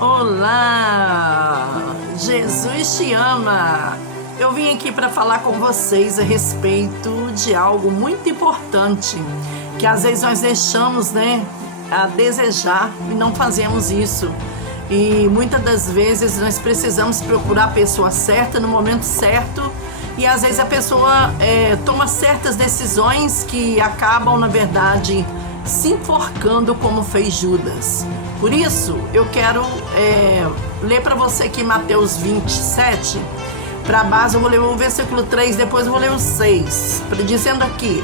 Olá! Jesus te ama! Eu vim aqui para falar com vocês a respeito de algo muito importante, que às vezes nós deixamos, a desejar e não fazemos isso. E muitas das vezes nós precisamos procurar a pessoa certa no momento certo, e às vezes a pessoa toma certas decisões que acabam, na verdade, se enforcando como fez Judas. Por isso, eu quero ler para você aqui Mateus 27. Para base, eu vou ler o versículo 3, depois eu vou ler o 6. Dizendo aqui,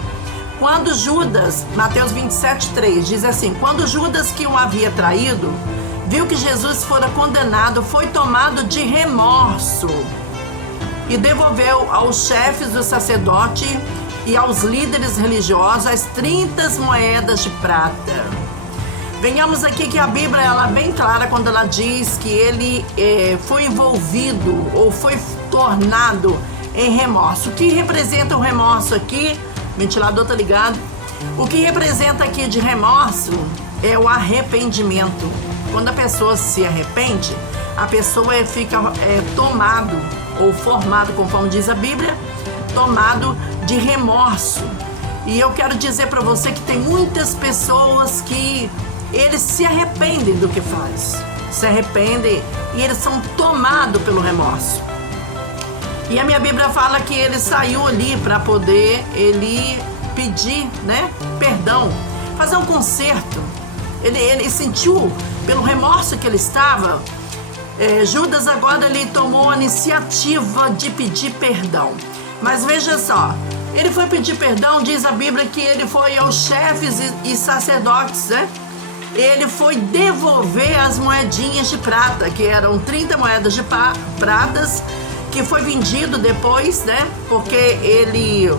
quando Judas, Mateus 27, 3, diz assim: quando Judas, que o havia traído, viu que Jesus fora condenado, foi tomado de remorso e devolveu aos chefes do sacerdote e aos líderes religiosos as 30 moedas de prata. Venhamos aqui que a Bíblia ela é bem clara quando ela diz que ele foi envolvido ou foi tornado em remorso. O que representa o remorso aqui? O ventilador tá ligado? O que representa aqui de remorso é o arrependimento. Quando a pessoa se arrepende, a pessoa fica tomado ou formado, conforme diz a Bíblia, tomado de remorso. E eu quero dizer para você que tem muitas pessoas que eles se arrependem do que faz, se arrependem e eles são tomados pelo remorso. E a minha Bíblia fala que ele saiu ali para poder ele pedir, perdão, fazer um conserto. Ele sentiu pelo remorso que ele estava. Judas agora ele tomou a iniciativa de pedir perdão. Mas veja só, ele foi pedir perdão, diz a Bíblia que ele foi aos chefes e sacerdotes, Ele foi devolver as moedinhas de prata, que eram 30 moedas de pratas, que foi vendido depois, porque ele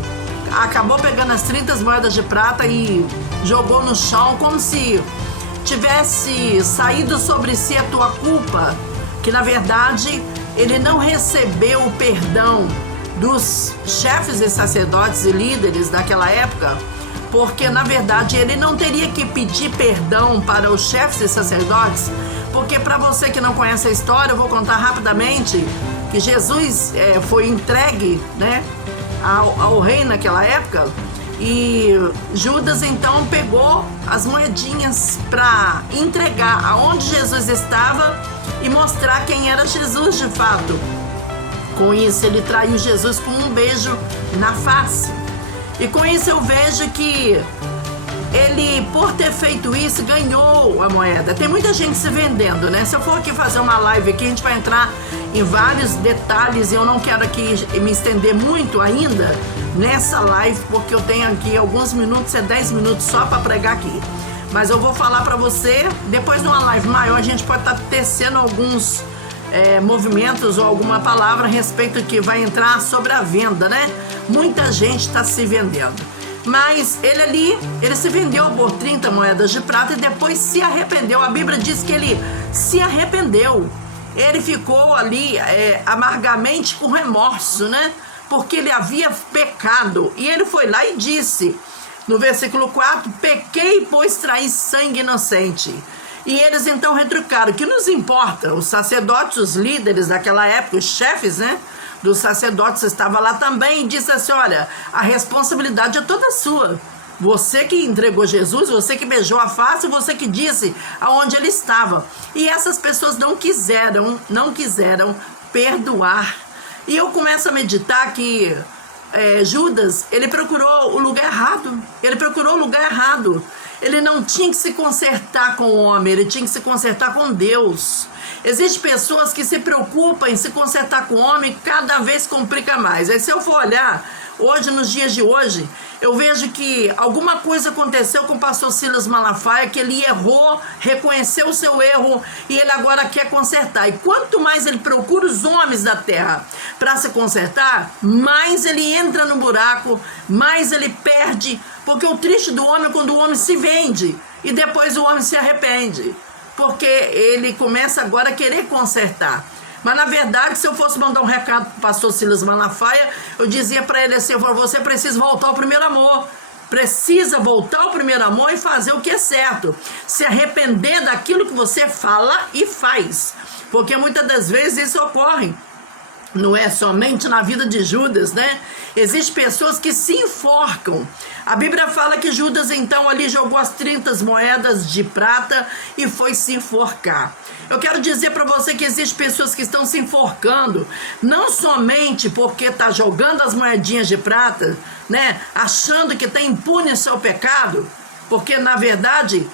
acabou pegando as 30 moedas de prata e jogou no chão, como se tivesse saído sobre si a tua culpa, que na verdade ele não recebeu o perdão dos chefes e sacerdotes e líderes daquela época, porque na verdade ele não teria que pedir perdão para os chefes e sacerdotes, porque para você que não conhece a história, eu vou contar rapidamente que Jesus foi entregue ao rei naquela época, e Judas então pegou as moedinhas para entregar aonde Jesus estava e mostrar quem era Jesus de fato. Com isso ele traiu Jesus com um beijo na face. E com isso eu vejo que ele, por ter feito isso, ganhou a moeda. Tem muita gente se vendendo, Se eu for aqui fazer uma live aqui, a gente vai entrar em vários detalhes e eu não quero aqui me estender muito ainda nessa live, porque eu tenho aqui alguns minutos, 10 minutos só para pregar aqui. Mas eu vou falar para você, depois de uma live maior, a gente pode estar tecendo alguns movimentos ou alguma palavra a respeito que vai entrar sobre a venda, Muita gente está se vendendo. Mas ele se vendeu por 30 moedas de prata e depois se arrependeu. A Bíblia diz que ele se arrependeu. Ele ficou ali amargamente com remorso, Porque ele havia pecado. E ele foi lá e disse, no versículo 4, pequei, pois traí sangue inocente. E eles então retrucaram, que nos importa? Os sacerdotes, os líderes daquela época, os chefes, dos sacerdotes estavam lá também e disse assim, olha, a responsabilidade é toda sua. Você que entregou Jesus, você que beijou a face, você que disse aonde ele estava. E essas pessoas não quiseram perdoar. E eu começo a meditar que Judas, ele procurou o lugar errado. Ele não tinha que se consertar com o homem, ele tinha que se consertar com Deus. Existem pessoas que se preocupam em se consertar com o homem, cada vez complica mais. Aí se eu for olhar, hoje, nos dias de hoje, eu vejo que alguma coisa aconteceu com o pastor Silas Malafaia, que ele errou, reconheceu o seu erro e ele agora quer consertar. E quanto mais ele procura os homens da terra para se consertar, mais ele entra no buraco, mais ele perde. Porque o triste do homem é quando o homem se vende e depois o homem se arrepende. Porque ele começa agora a querer consertar. Mas na verdade, se eu fosse mandar um recado para o pastor Silas Malafaia, eu dizia para ele assim, você precisa voltar ao primeiro amor. precisa voltar ao primeiro amor e fazer o que é certo. Se arrepender daquilo que você fala e faz. Porque muitas das vezes isso ocorre. Não é somente na vida de Judas, né? Existem pessoas que se enforcam. A Bíblia fala que Judas então ali jogou as 30 moedas de prata e foi se enforcar. Eu quero dizer para você que existem pessoas que estão se enforcando, não somente porque está jogando as moedinhas de prata, né? Achando que está impune o seu pecado, porque na verdade,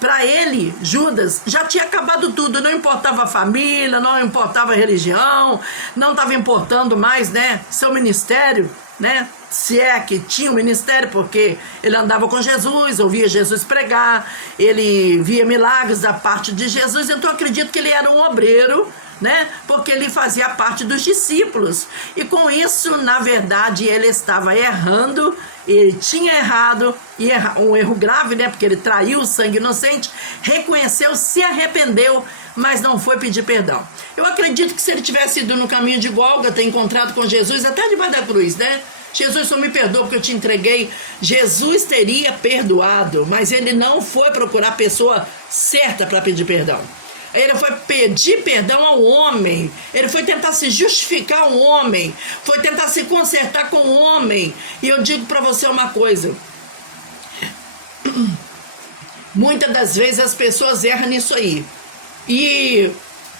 para ele, Judas, já tinha acabado tudo, não importava a família, não importava a religião, não estava importando mais, né, seu ministério, né, se é que tinha um ministério, porque ele andava com Jesus, ouvia Jesus pregar, ele via milagres da parte de Jesus, então eu acredito que ele era um obreiro, né, porque ele fazia parte dos discípulos, e com isso, na verdade, ele estava errando, ele tinha errado, e um erro grave, né, porque ele traiu o sangue inocente, reconheceu, se arrependeu, mas não foi pedir perdão. Eu acredito que se ele tivesse ido no caminho de Gólgota, encontrado com Jesus, até debaixo da cruz, né, Jesus, só me perdoa porque eu te entreguei, Jesus teria perdoado, mas ele não foi procurar a pessoa certa para pedir perdão. Ele foi pedir perdão ao homem, ele foi tentar se justificar ao homem, foi tentar se consertar com o homem. E eu digo para você uma coisa, muitas das vezes as pessoas erram nisso aí. E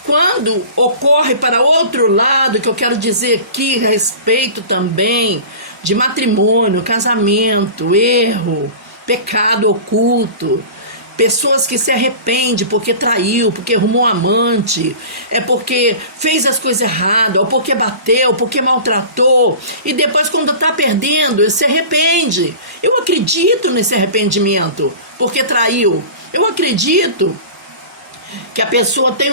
quando ocorre para outro lado, que eu quero dizer aqui a respeito também de matrimônio, casamento, erro, pecado oculto, pessoas que se arrependem porque traiu, porque arrumou um amante, é porque fez as coisas erradas, ou porque bateu, porque maltratou, e depois quando está perdendo, se arrepende. Eu acredito nesse arrependimento, porque traiu. Eu acredito que a pessoa tem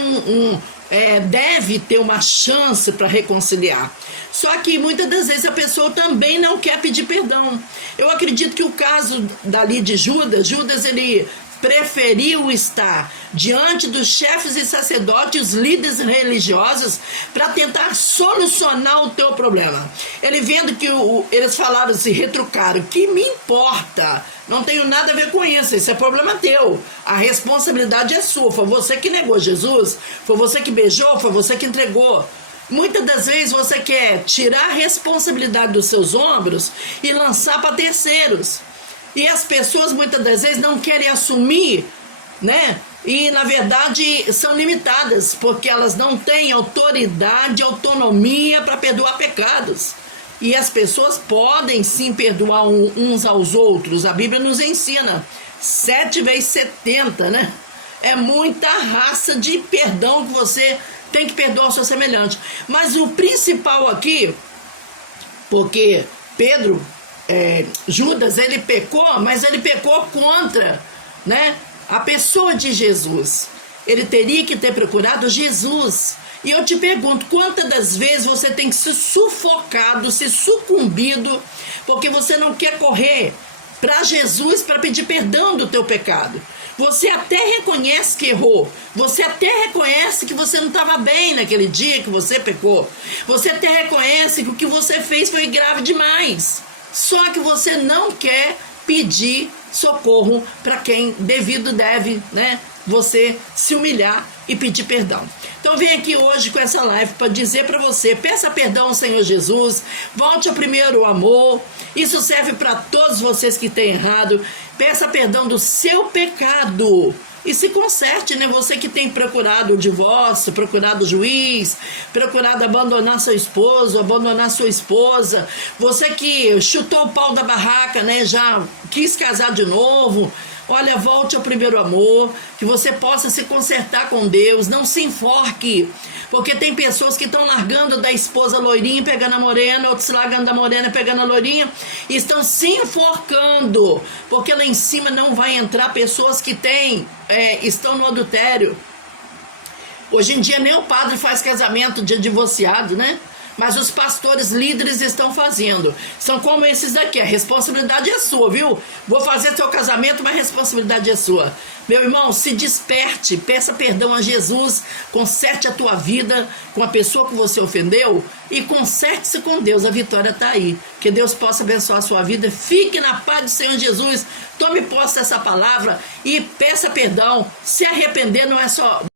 deve ter uma chance para reconciliar. Só que muitas das vezes a pessoa também não quer pedir perdão. Eu acredito que o caso dali de Judas, ele preferiu estar diante dos chefes e sacerdotes, líderes religiosos, para tentar solucionar o teu problema. Ele vendo que eles falaram, se retrucaram, que me importa, não tenho nada a ver com isso, esse é problema teu, a responsabilidade é sua, foi você que negou Jesus, foi você que beijou, foi você que entregou. Muitas das vezes você quer tirar a responsabilidade dos seus ombros e lançar para terceiros. E as pessoas muitas das vezes não querem assumir, né? E na verdade são limitadas, porque elas não têm autoridade, autonomia para perdoar pecados. E as pessoas podem sim perdoar uns aos outros. A Bíblia nos ensina 7 vezes 70, né? É muita raça de perdão que você tem que perdoar o seu semelhante. Mas o principal aqui, porque Judas, ele pecou, mas ele pecou contra, né, a pessoa de Jesus. Ele teria que ter procurado Jesus. E eu te pergunto, quantas das vezes você tem se sufocado, se sucumbido, porque você não quer correr para Jesus para pedir perdão do teu pecado? Você até reconhece que errou, você até reconhece que você não estava bem naquele dia que você pecou, você até reconhece que o que você fez foi grave demais. Só que você não quer pedir socorro para quem devido deve, né? Você se humilhar e pedir perdão. Então vem aqui hoje com essa live para dizer para você, peça perdão ao Senhor Jesus, volte ao primeiro amor. Isso serve para todos vocês que têm errado. Peça perdão do seu pecado e se conserte, né? Você que tem procurado o divórcio, procurado o juiz, procurado abandonar seu esposo, abandonar sua esposa, você que chutou o pau da barraca, né? Já quis casar de novo. Olha, volte ao primeiro amor, que você possa se consertar com Deus, não se enforque, porque tem pessoas que estão largando da esposa loirinha e pegando a morena, outros largando da morena e pegando a loirinha, e estão se enforcando, porque lá em cima não vai entrar pessoas que estão no adultério. Hoje em dia nem o padre faz casamento de divorciado, né? mas os pastores líderes estão fazendo. São como esses daqui, a responsabilidade é sua, viu? Vou fazer seu casamento, mas a responsabilidade é sua. Meu irmão, se desperte, peça perdão a Jesus, conserte a tua vida com a pessoa que você ofendeu e conserte-se com Deus, a vitória está aí. Que Deus possa abençoar a sua vida, fique na paz do Senhor Jesus, tome posse dessa palavra e peça perdão. Se arrepender não é só...